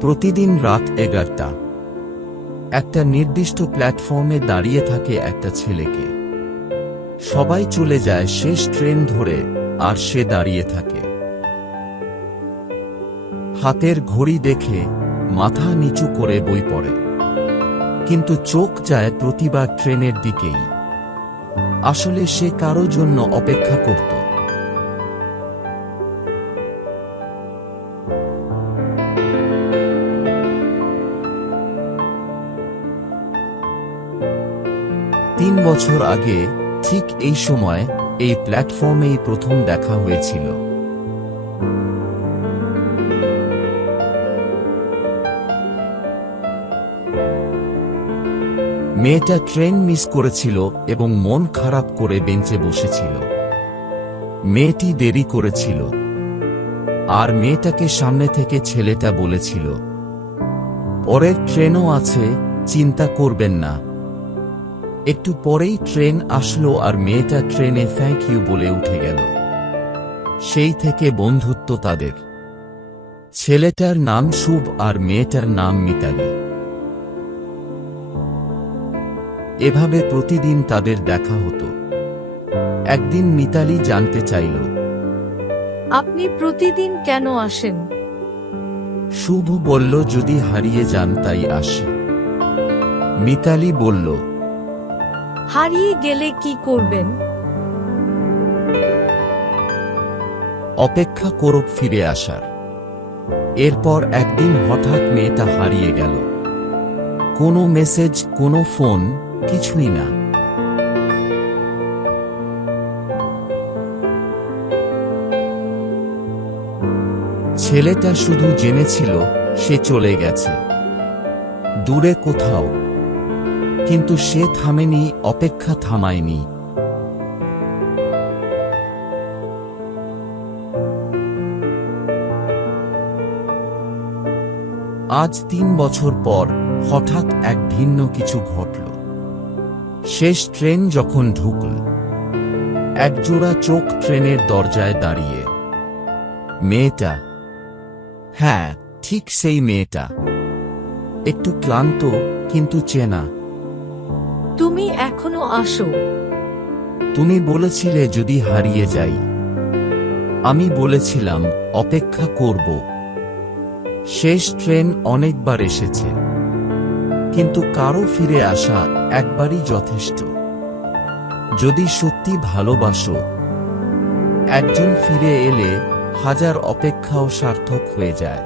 প্রতিদিন রাত এগারটা। একটা নির্দিষ্ট প্ল্যাটফর্মে দাঁড়িয়ে থাকে একটা ছেলেকে। সবাই চলে যায় শেষ ট্রেন ধরে, আর সে দাঁড়িয়ে থাকে। হাতের ঘড়ি দেখে মাথা নিচু করে বই পড়ে। কিন্তু চোখ যায় প্রতিবার ট্রেনের দিকেই। আসলে সে কারও জন্য অপেক্ষা করত। তিন বছর আগে ঠিক এই সময় এই প্ল্যাটফর্মেই প্রথম দেখা হয়েছিল। মেয়েটা ট্রেন মিস করেছিল এবং মন খারাপ করে বেঞ্চে বসেছিল। মেয়েটি দেরি করেছিল। আর মেয়েটাকে সামনে থেকে ছেলেটা বলেছিল, পরের ট্রেনও আছে, চিন্তা করবেন না। একটু পরেই ট্রেন আসলো আর মেয়েটা ট্রেনে থ্যাংক ইউ বলে উঠে গেল। সেই থেকে বন্ধুত্ব তাদের। ছেলেটার নাম শুভ আর মেয়েটার নাম মিতালি। এভাবে প্রতিদিন তাদের দেখা হতো। একদিন মিতালি জানতে চাইল আপনি প্রতিদিন কেন আসেন? শুভ বলল যদি হারিয়ে যান তাই আসি। মিতালি বলল হারিয়ে গেলে কি করবেন? অপেক্ষা করব ফিরে আসার। এরপর একদিন হঠাৎ মেয়েটা হারিয়ে গেল। কোনো মেসেজ, কোনো ফোন, কিছুই না। ছেলেটা শুধু জেনেছিল, সে চলে গেছে। দূরে কোথাও কিন্তু সে থামেনি, অপেক্ষা থামায়নি। আজ তিন বছর পর হঠাৎ এক ভিন্ন কিছু ঘটল। শেষ ট্রেন যখন ঢুকল একজোড়া চোখ ট্রেনের দরজায় দাঁড়িয়ে, মেয়েটা? হ্যাঁ ঠিক সেই মেয়েটা। একটু ক্লান্ত, কিন্তু চেনা। তুমি এখনও আসো। তুমি বলেছিলে যদি হারিয়ে যাই। আমি বলেছিলাম, অপেক্ষা করব। শেষ ট্রেন অনেকবার এসেছে। কিন্তু কারও ফিরে আসা একবারই যথেষ্ট। যদি সত্যি ভালোবাসো, একজন ফিরে এলে হাজার অপেক্ষাও সার্থক হয়ে যায়।